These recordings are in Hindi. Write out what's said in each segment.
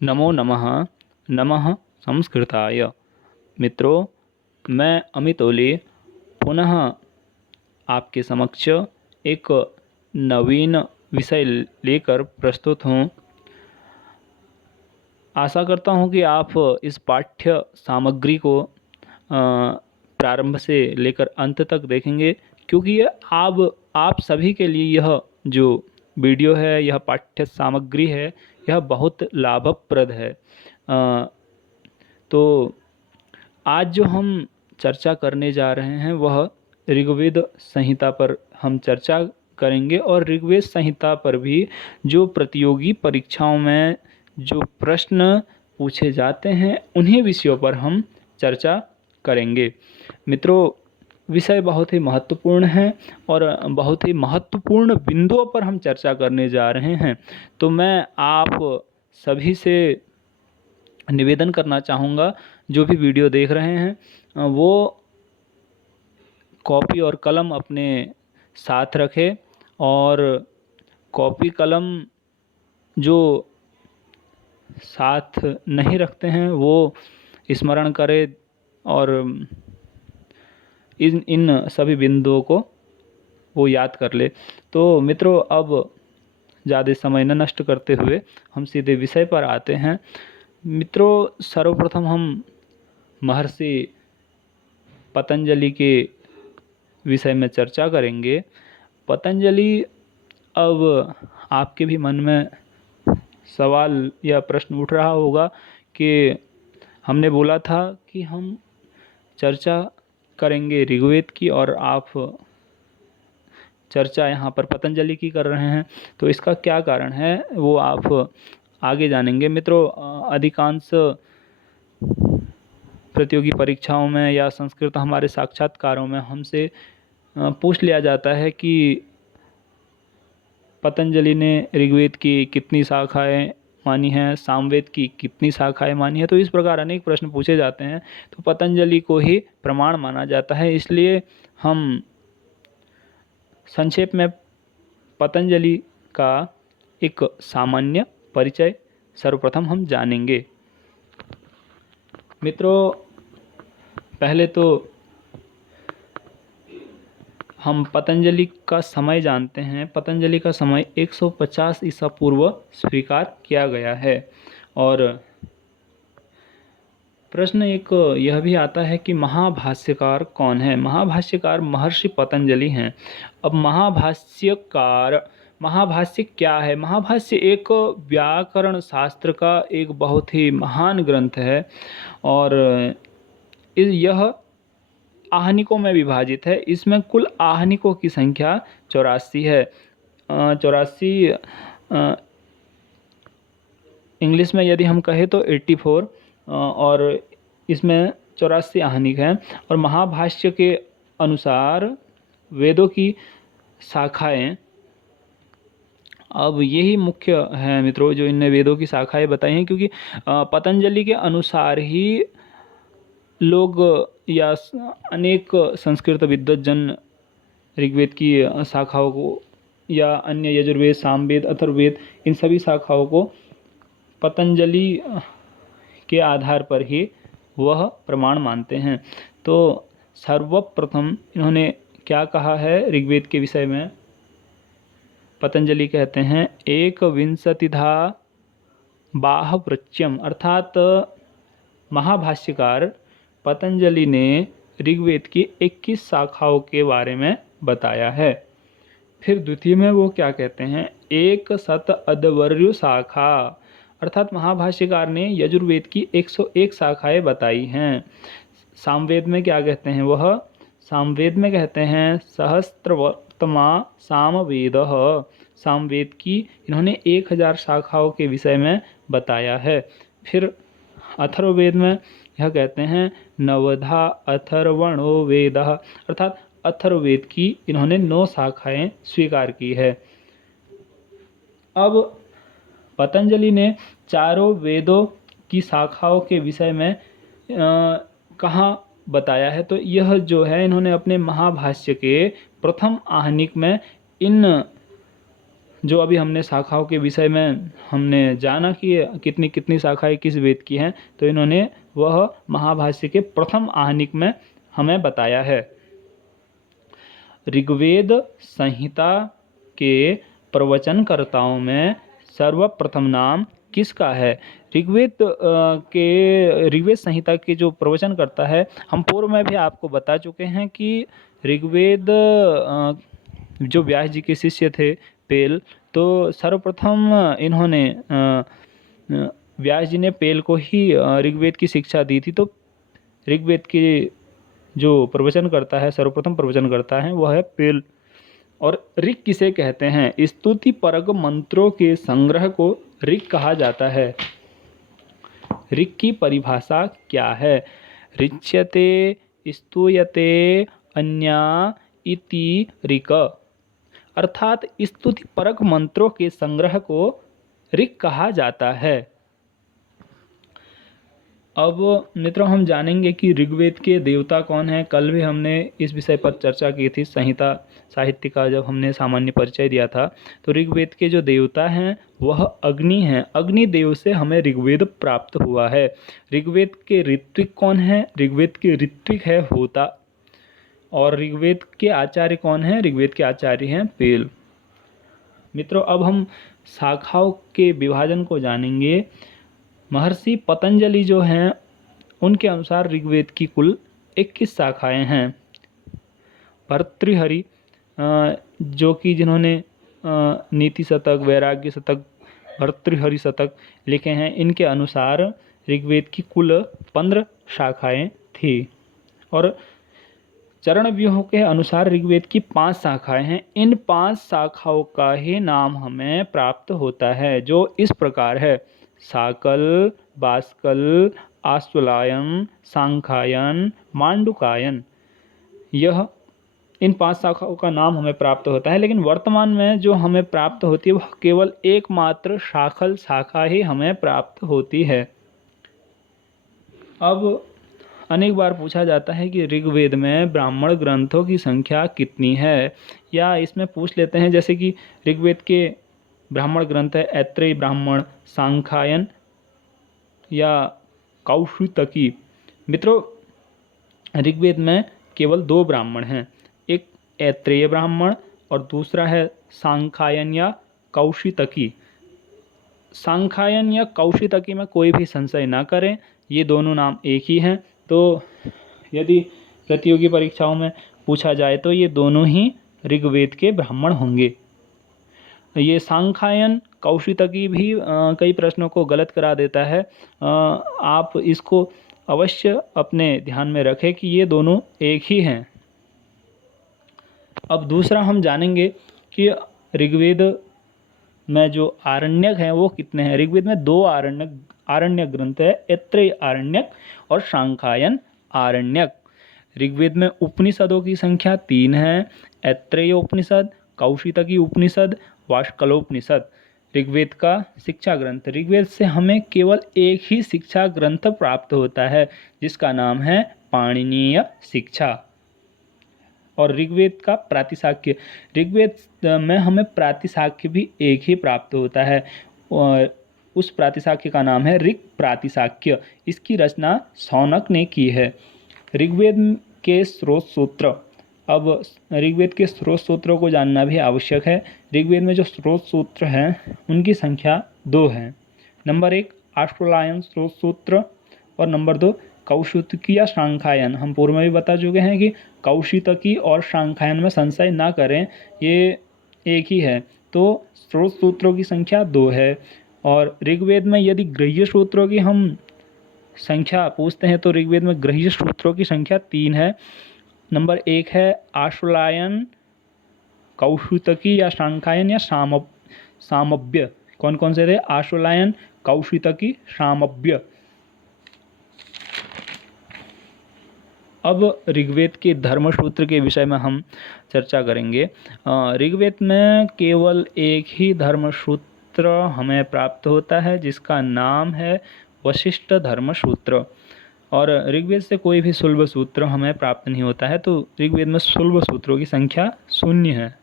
नमो नमः। नमः संस्कृताय। मित्रों, मैं अमित ओले पुनः आपके समक्ष एक नवीन विषय लेकर प्रस्तुत हूँ। आशा करता हूँ कि आप इस पाठ्य सामग्री को प्रारंभ से लेकर अंत तक देखेंगे, क्योंकि ये आप सभी के लिए यह जो वीडियो है, यह पाठ्य सामग्री है, यह बहुत लाभप्रद है। तो आज जो हम चर्चा करने जा रहे हैं वह ऋग्वेद संहिता पर हम चर्चा करेंगे, और ऋग्वेद संहिता पर भी जो प्रतियोगी परीक्षाओं में जो प्रश्न पूछे जाते हैं उन्हीं विषयों पर हम चर्चा करेंगे। मित्रों, विषय बहुत ही महत्वपूर्ण है और बहुत ही महत्वपूर्ण बिंदुओं पर हम चर्चा करने जा रहे हैं। तो मैं आप सभी से निवेदन करना चाहूँगा, जो भी वीडियो देख रहे हैं वो कॉपी और कलम अपने साथ रखें, और कॉपी कलम जो साथ नहीं रखते हैं वो स्मरण करें और इन सभी बिंदुओं को वो याद कर ले। तो मित्रों, अब ज़्यादा समय न नष्ट करते हुए हम सीधे विषय पर आते हैं। मित्रों, सर्वप्रथम हम महर्षि पतंजलि के विषय में चर्चा करेंगे। पतंजलि, अब आपके भी मन में सवाल या प्रश्न उठ रहा होगा कि हमने बोला था कि हम चर्चा करेंगे ऋग्वेद की और आप चर्चा यहाँ पर पतंजलि की कर रहे हैं, तो इसका क्या कारण है वो आप आगे जानेंगे। मित्रों, अधिकांश प्रतियोगी परीक्षाओं में या संस्कृत हमारे साक्षात्कारों में हमसे पूछ लिया जाता है कि पतंजलि ने ऋग्वेद की कितनी शाखाएं मानी हैं, सामवेद की कितनी शाखाएं मानी है। तो इस प्रकार अनेक प्रश्न पूछे जाते हैं, तो पतंजलि को ही प्रमाण माना जाता है। इसलिए हम संक्षेप में पतंजलि का एक सामान्य परिचय सर्वप्रथम हम जानेंगे। मित्रों, पहले तो हम पतंजलि का समय जानते हैं। पतंजलि का समय 150 ईसा पूर्व स्वीकार किया गया है। और प्रश्न एक यह भी आता है कि महाभाष्यकार कौन है। महाभाष्यकार महर्षि पतंजलि हैं। अब महाभाष्य क्या है? महाभाष्य एक व्याकरण शास्त्र का एक बहुत ही महान ग्रंथ है, और यह आहनिकों में विभाजित है। इसमें कुल आहनिकों की संख्या 84 है। 84 इंग्लिश में यदि हम कहें तो 84, और इसमें 84 आहनिक हैं। और महाभाष्य के अनुसार वेदों की शाखाएं, अब यही मुख्य है मित्रों जो इनने वेदों की शाखाएं बताई हैं, क्योंकि पतंजलि के अनुसार ही लोग या अनेक संस्कृत विद्वज्जन ऋग्वेद की शाखाओं को या अन्य यजुर्वेद, सामवेद, अथर्ववेद, इन सभी शाखाओं को पतंजलि के आधार पर ही वह प्रमाण मानते हैं। तो सर्वप्रथम इन्होंने क्या कहा है ऋग्वेद के विषय में? पतंजलि कहते हैं एक विंशतिधा बाहवृच्यम, अर्थात महाभाष्यकार पतंजलि ने ऋग्वेद की 21 शाखाओं के बारे में बताया है। फिर द्वितीय में वो क्या कहते हैं? एक शत अध्वर्यु शाखा, अर्थात महाभाष्यकार ने यजुर्वेद की 101 शाखाएं बताई हैं। सामवेद में क्या कहते हैं वह? सामवेद में कहते हैं सहस्त्रवर्तमा सामवेदः, सामवेद की इन्होंने 1000 शाखाओं के विषय में बताया है। फिर अथर्ववेद में यह कहते हैं नवधा अथर्वणो वेदः, अर्थात अथर्ववेद की इन्होंने 9 शाखाएं स्वीकार की है। अब पतंजलि ने चारों वेदों की शाखाओं के विषय में कहाँ बताया है? तो यह जो है इन्होंने अपने महाभाष्य के प्रथम आहनिक में इन जो अभी हमने शाखाओं के विषय में हमने जाना कि कितनी कितनी शाखाएं किस वेद की हैं, तो इन्होंने वह महाभाष्य के प्रथम आहनिक में हमें बताया है। ऋग्वेद संहिता के प्रवचनकर्ताओं में सर्वप्रथम नाम किसका है? ऋग्वेद संहिता के जो प्रवचन करता है, हम पूर्व में भी आपको बता चुके हैं कि ऋग्वेद जो व्यास जी के शिष्य थे पेल, तो सर्वप्रथम इन्होंने व्यास जी ने पेल को ही ऋग्वेद की शिक्षा दी थी। तो ऋग्वेद के जो प्रवचन करता है, सर्वप्रथम प्रवचन करता है, वह है पेल। और ऋग किसे कहते हैं? स्तुति परक मंत्रों के संग्रह को ऋग कहा जाता है। ऋग की परिभाषा क्या है? ऋच्यते स्तूयते अन्या इति ऋग, अर्थात स्तुति परक मंत्रों के संग्रह को ऋग कहा जाता है। अब मित्रों, हम जानेंगे कि ऋग्वेद के देवता कौन हैं। कल भी हमने इस विषय पर चर्चा की थी, संहिता साहित्य का जब हमने सामान्य परिचय दिया था। तो ऋग्वेद के जो देवता हैं वह अग्नि हैं। अग्नि देव से हमें ऋग्वेद प्राप्त हुआ है। ऋग्वेद के ऋत्विक कौन है? ऋग्वेद के ऋत्विक है होता। और ऋग्वेद के आचार्य कौन हैं? ऋग्वेद के आचार्य हैं पेल। मित्रों, अब हम शाखाओं के विभाजन को जानेंगे। महर्षि पतंजलि जो हैं, उनके अनुसार ऋग्वेद की कुल 21 शाखाएं हैं। भर्तृहरि जो कि जिन्होंने नीति शतक, वैराग्य शतक, भर्तृहरि शतक लिखे हैं, इनके अनुसार ऋग्वेद की कुल 15 शाखाएं थी। और चरण व्यूह के अनुसार ऋग्वेद की 5 शाखाएं हैं। इन 5 शाखाओं का ही नाम हमें प्राप्त होता है, जो इस प्रकार है: शाकल, बाष्कल, आश्वलायन, सांख्यायन, मांडुकायन। यह इन 5 शाखाओं का नाम हमें प्राप्त होता है। लेकिन वर्तमान में जो हमें प्राप्त होती है वह केवल एकमात्र शाकल शाखा ही हमें प्राप्त होती है। अब अनेक बार पूछा जाता है कि ऋग्वेद में ब्राह्मण ग्रंथों की संख्या कितनी है, या इसमें पूछ लेते हैं जैसे कि ऋग्वेद के ब्राह्मण ग्रंथ है ऐत्रेय ब्राह्मण, सांख्यायन या कौशितकी। मित्रों, ऋग्वेद में केवल 2 ब्राह्मण हैं, एक ऐत्रेय ब्राह्मण और दूसरा है सांख्यायन या कौशितकी। सांख्यायन या कौशितकी में कोई भी संशय ना करें, ये दोनों नाम एक ही हैं। तो यदि प्रतियोगी परीक्षाओं में पूछा जाए तो ये दोनों ही ऋग्वेद के ब्राह्मण होंगे। ये सांख्यायन कौशितकी भी कई प्रश्नों को गलत करा देता है। आप इसको अवश्य अपने ध्यान में रखें कि ये दोनों एक ही हैं। अब दूसरा हम जानेंगे कि ऋग्वेद में जो आरण्यक हैं वो कितने हैं। ऋग्वेद में 2 आरण्यक ग्रंथ है, ऐत्रेय आरण्यक और सांख्यायन आरण्यक। ऋग्वेद में उपनिषदों की संख्या 3 है: ऐत्रेय उपनिषद, कौशितकी उपनिषद, वाष्कलोपनिषद। ऋग्वेद का शिक्षा ग्रंथ। ऋग्वेद से हमें केवल एक ही शिक्षा ग्रंथ प्राप्त होता है, जिसका नाम है पाणिनीय शिक्षा। और ऋग्वेद का प्रातिशाख्य। ऋग्वेद में हमें प्रातिशाख्य भी एक ही प्राप्त होता है, और उस प्रातिशाख्य का नाम है ऋग प्रातिशाख्य। इसकी रचना शौनक ने की है। ऋग्वेद के स्रोत सूत्र। अब ऋग्वेद के स्रोत सूत्रों को जानना भी आवश्यक है। ऋग्वेद में जो स्रोत सूत्र हैं उनकी संख्या 2 है। नंबर 1 आश्वलायन स्रोत सूत्र और नंबर 2 कौशितकी या सांख्यायन। हम पूर्व में भी बता चुके हैं कि कौशितकी और सांख्यायन में संशय ना करें, ये एक ही है। तो स्रोत सूत्रों की संख्या 2 है। और ऋग्वेद में यदि गृह्य सूत्रों की हम संख्या पूछते हैं तो ऋग्वेद में गृह्य सूत्रों की संख्या 3 है। नंबर 1 है आश्वलायन, कौशितकी या सांख्यायन या सामव्य। कौन कौन से थे? आश्वलायन, कौशितकी, सामव्य। अब ऋग्वेद के धर्मसूत्र के विषय में हम चर्चा करेंगे। ऋग्वेद में केवल एक ही धर्मसूत्र हमें प्राप्त होता है, जिसका नाम है वशिष्ठ धर्मसूत्र। और ऋग्वेद से कोई भी सुलभ सूत्र हमें प्राप्त नहीं होता है। तो ऋग्वेद में सुलभ सूत्रों की संख्या 0 है।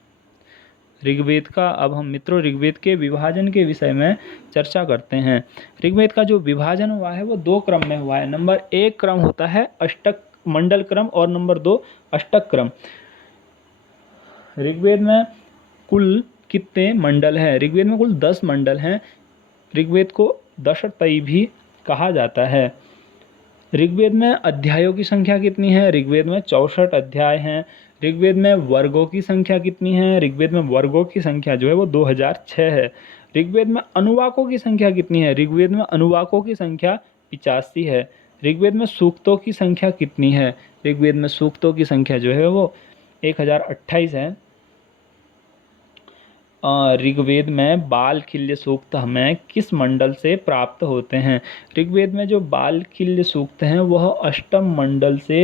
ऋग्वेद का अब हम मित्रों ऋग्वेद के विभाजन के विषय में चर्चा करते हैं। ऋग्वेद का जो विभाजन हुआ है वो 2 क्रम में हुआ है। नंबर 1 क्रम होता है अष्टक मंडल क्रम और नंबर 2 अष्टक क्रम। ऋग्वेद में कुल कितने मंडल हैं? ऋग्वेद में कुल 10 मंडल हैं। ऋग्वेद को दशतई भी कहा जाता है। ऋग्वेद में अध्यायों की संख्या कितनी है? ऋग्वेद में 64 अध्याय हैं। ऋग्वेद में वर्गों की संख्या कितनी है? ऋग्वेद में वर्गों की संख्या जो है वो 2006 है। ऋग्वेद में अनुवाकों की संख्या कितनी है? ऋग्वेद में अनुवाकों की संख्या 85 है। ऋग्वेद में सूक्तों की संख्या कितनी है? ऋग्वेद में सूक्तों की संख्या जो है वो 1028 है। ऋग्वेद में बालखिल्य सूक्त हमें किस मंडल से प्राप्त होते हैं? ऋग्वेद में जो बालखिल्य सूक्त हैं वह अष्टम मंडल से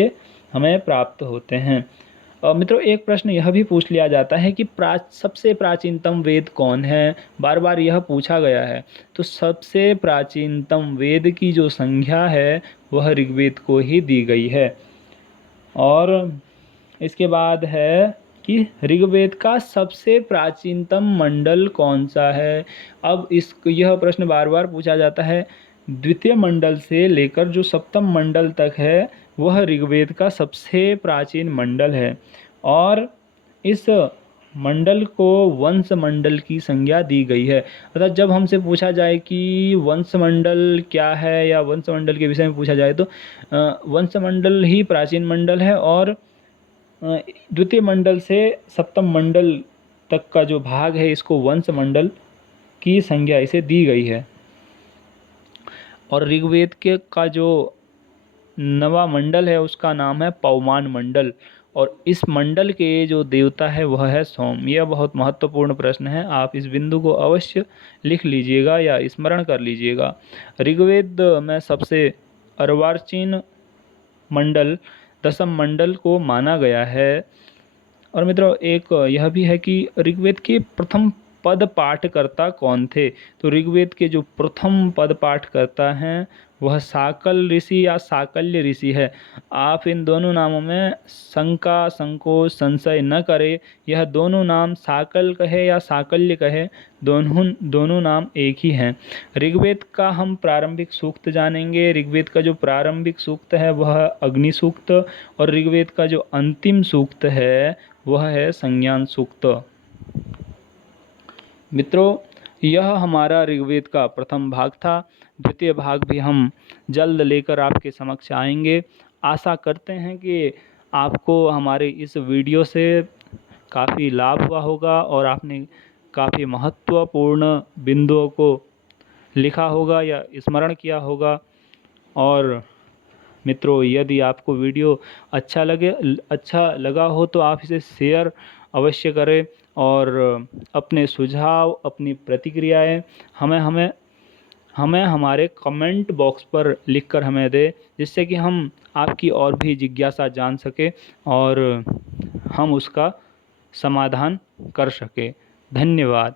हमें प्राप्त होते हैं। मित्रों एक प्रश्न यह भी पूछ लिया जाता है कि सबसे प्राचीनतम वेद कौन है? बार बार यह पूछा गया है। तो सबसे प्राचीनतम वेद की जो संज्ञा है वह ऋग्वेद को ही दी गई है। और इसके बाद है कि ऋग्वेद का सबसे प्राचीनतम मंडल कौन सा है? अब यह प्रश्न बार बार पूछा जाता है। द्वितीय मंडल से लेकर जो सप्तम मंडल तक है वह ऋग्वेद का सबसे प्राचीन मंडल है और इस मंडल को वंश मंडल की संज्ञा दी गई है। अर्थात जब हमसे पूछा जाए कि वंश मंडल क्या है या वंश मंडल के विषय में पूछा जाए तो वंश मंडल ही प्राचीन मंडल है और द्वितीय मंडल से सप्तम मंडल तक का जो भाग है इसको वंश मंडल की संज्ञा इसे दी गई है। और ऋग्वेद के का जो नवा मंडल है उसका नाम है पवमान मंडल और इस मंडल के जो देवता है वह है सोम। यह बहुत महत्वपूर्ण प्रश्न है, आप इस बिंदु को अवश्य लिख लीजिएगा या स्मरण कर लीजिएगा। ऋग्वेद में सबसे अर्वाचीन मंडल दशम मंडल को माना गया है। और मित्रों एक यह भी है कि ऋग्वेद के प्रथम पद पाठकर्ता कौन थे? तो ऋग्वेद के जो प्रथम पद पाठकर्ता हैं वह साकल ऋषि या साकल्य ऋषि है। आप इन दोनों नामों में शंका संकोच संशय न करें। यह दोनों नाम साकल कहे या साकल्य कहे दोनों नाम एक ही हैं। ऋग्वेद का हम प्रारंभिक सूक्त जानेंगे। ऋग्वेद का जो प्रारंभिक सूक्त है वह अग्नि सूक्त और ऋग्वेद का जो अंतिम सूक्त है वह है संज्ञान सूक्त। मित्रों यह हमारा ऋग्वेद का प्रथम भाग था। द्वितीय भाग भी हम जल्द लेकर आपके समक्ष आएंगे। आशा करते हैं कि आपको हमारे इस वीडियो से काफ़ी लाभ हुआ होगा और आपने काफ़ी महत्वपूर्ण बिंदुओं को लिखा होगा या स्मरण किया होगा। और मित्रों यदि आपको वीडियो अच्छा लगा हो तो आप इसे शेयर अवश्य करें और अपने सुझाव अपनी प्रतिक्रियाएं हमें हमारे कमेंट बॉक्स पर लिखकर हमें दें, जिससे कि हम आपकी और भी जिज्ञासा जान सकें और हम उसका समाधान कर सकें। धन्यवाद।